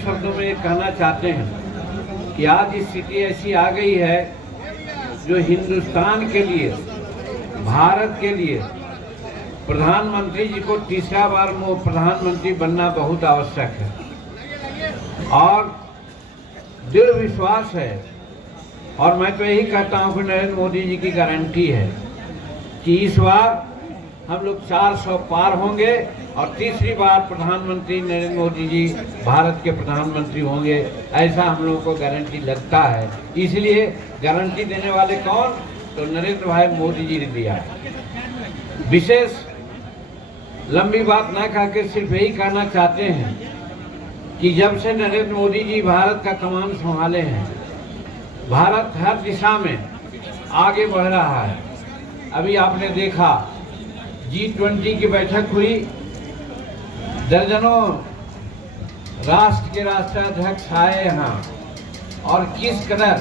शब्दों में ये कहना चाहते हैं कि आज स्थिति ऐसी आ गई है जो हिंदुस्तान के लिए, भारत के लिए प्रधानमंत्री जी को तीसरा बार प्रधानमंत्री बनना बहुत आवश्यक है। और दृढ़ विश्वास है, और मैं तो यही कहता हूं कि नरेंद्र मोदी जी की गारंटी है कि इस बार हम लोग 400 पार होंगे और तीसरी बार प्रधानमंत्री नरेंद्र मोदी जी भारत के प्रधानमंत्री होंगे, ऐसा हम लोगों को गारंटी लगता है। इसलिए गारंटी देने वाले कौन? तो नरेंद्र भाई मोदी जी ने दिया है। विशेष लंबी बात न कह के सिर्फ यही कहना चाहते हैं कि जब से नरेंद्र मोदी जी भारत का कमान संभाले हैं, भारत हर दिशा में आगे बढ़ रहा है। अभी आपने देखा G20 की बैठक हुई, दर्जनों राष्ट्र के राष्ट्राध्यक्ष आए यहाँ, और किस कदर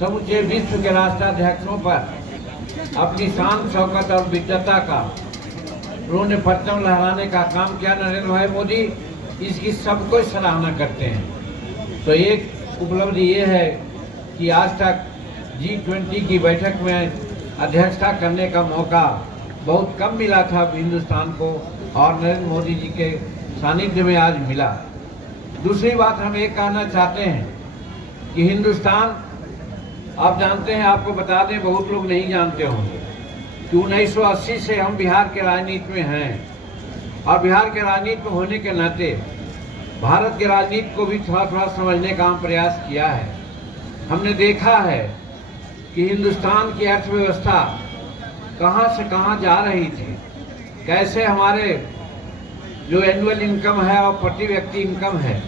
समूचे विश्व के राष्ट्राध्यक्षों पर अपनी शान शौकत और विद्वता का उन्होंने परचम लहराने का काम किया नरेंद्र भाई मोदी, इसकी सबको सराहना करते हैं। तो एक उपलब्धि ये है कि आज तक G20 की बैठक में अध्यक्षता करने का मौका बहुत कम मिला था हिंदुस्तान को, और नरेंद्र मोदी जी के सानिध्य में आज मिला। दूसरी बात हम ये कहना चाहते हैं कि हिंदुस्तान, आप जानते हैं, आपको बता दें, बहुत लोग नहीं जानते होंगे कि 1980 से हम बिहार के राजनीति में हैं, और बिहार के राजनीति में होने के नाते भारत के राजनीति को भी थोड़ा थोड़ा समझने का हम प्रयास किया है। हमने देखा है कि हिंदुस्तान की अर्थव्यवस्था कहां से कहां जा रही थी, कैसे हमारे जो एनुअल इनकम है और प्रति व्यक्ति इनकम है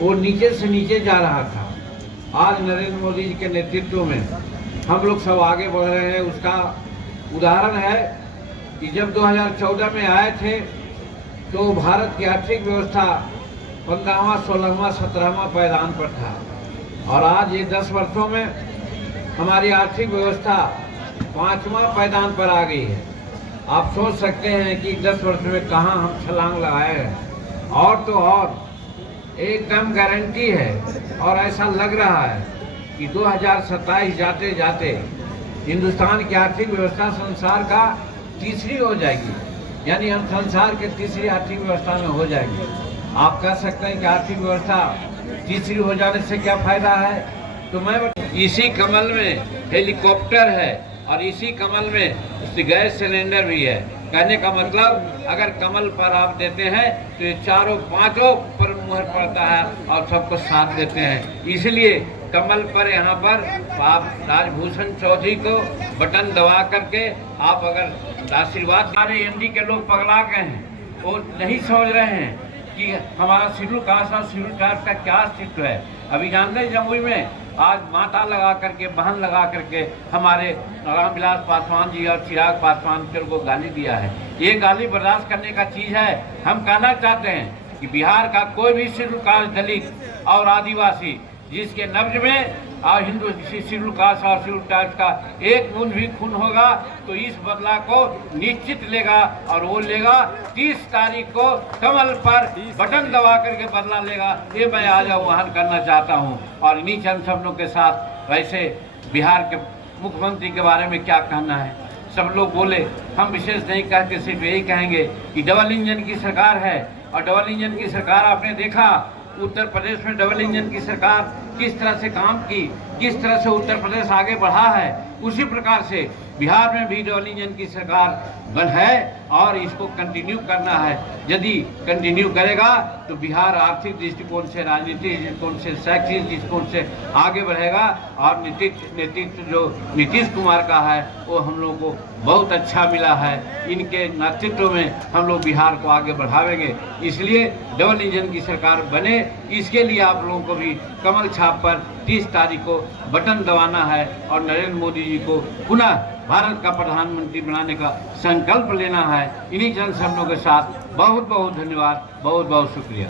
वो नीचे से नीचे जा रहा था। आज नरेंद्र मोदी जी के नेतृत्व में हम लोग सब आगे बढ़ रहे हैं। उसका उदाहरण है कि जब 2014 में आए थे तो भारत की आर्थिक व्यवस्था 15वां, 16वां, 17वां पायदान पर था, और आज ये 10 वर्षों में हमारी आर्थिक व्यवस्था 5वां पायदान पर आ गई है। आप सोच सकते हैं कि 10 वर्ष में कहां हम छलांग लगाए हैं। और तो और एकदम गारंटी है, और ऐसा लग रहा है कि 2027 जाते जाते हिंदुस्तान की आर्थिक व्यवस्था संसार का तीसरी हो जाएगी, यानी हम संसार के तीसरी आर्थिक व्यवस्था में हो जाएंगे। आप कह सकते हैं कि आर्थिक व्यवस्था तीसरी हो जाने से क्या फायदा है? तो मैं इसी कमल में हेलीकॉप्टर है, और इसी कमल में गैस सिलेंडर भी है। कहने का मतलब, अगर कमल पर आप देते हैं तो ये चारों पांचों पर मुहर पड़ता है और सबको साथ देते हैं। इसलिए कमल पर यहाँ पर आप राजभूषण चौधरी को बटन दबा करके आप अगर आशीर्वाद, हमारे एमडी के लोग पगला गए हैं, वो नहीं समझ रहे हैं कि हमारा शेड्यूल कास्ट और शेड्यूल ट्राइब का क्या अस्तित्व है। अभी जानते हैं जमुई में आज माता लगा करके, बहन लगा करके हमारे रामविलास पासवान जी और चिराग पासवान को गाली दिया है। ये गाली बर्दाश्त करने का चीज़ है। हम कहना चाहते हैं कि बिहार का कोई भी शेड्यूल कास्ट, दलित और आदिवासी जिसके नब्ज में और हिंदू शेड्यूल कास्ट और शेड्यूल ट्राइब का एक बूंद भी खून होगा तो इस बदला को निश्चित लेगा, और वो लेगा 30 तारीख को कमल पर बटन दबा करके बदला लेगा। ये मैं आज आह्वान करना चाहता हूँ। और इन्हीं चंद शब्दों के साथ वैसे बिहार के मुख्यमंत्री के बारे में क्या कहना है, सब लोग बोले, हम विशेष नहीं कहते, सिर्फ यही कहेंगे कि डबल इंजन की सरकार है। और डबल इंजन की सरकार आपने देखा उत्तर प्रदेश में डबल इंजन की सरकार किस तरह से काम की, किस तरह से उत्तर प्रदेश आगे बढ़ा है, उसी प्रकार से बिहार में भी डबल इंजन की सरकार बन है और इसको कंटिन्यू करना है। यदि कंटिन्यू करेगा तो बिहार आर्थिक दृष्टिकोण से, राजनीतिक दृष्टिकोण से, शैक्षिक दृष्टिकोण से आगे बढ़ेगा। और नेतृत्व जो नीतीश कुमार का है वो हम लोग को बहुत अच्छा मिला है। इनके नेतृत्व में हम लोग बिहार को आगे बढ़ावेंगे। इसलिए डबल इंजन की सरकार बने, इसके लिए आप लोगों को भी कमल छाप पर 30 तारीख को बटन दबाना है और नरेंद्र मोदी जी को पुनः भारत का प्रधानमंत्री बनाने का संकल्प लेना है। इन्हीं चंद शब्दों के साथ बहुत बहुत धन्यवाद, बहुत बहुत शुक्रिया।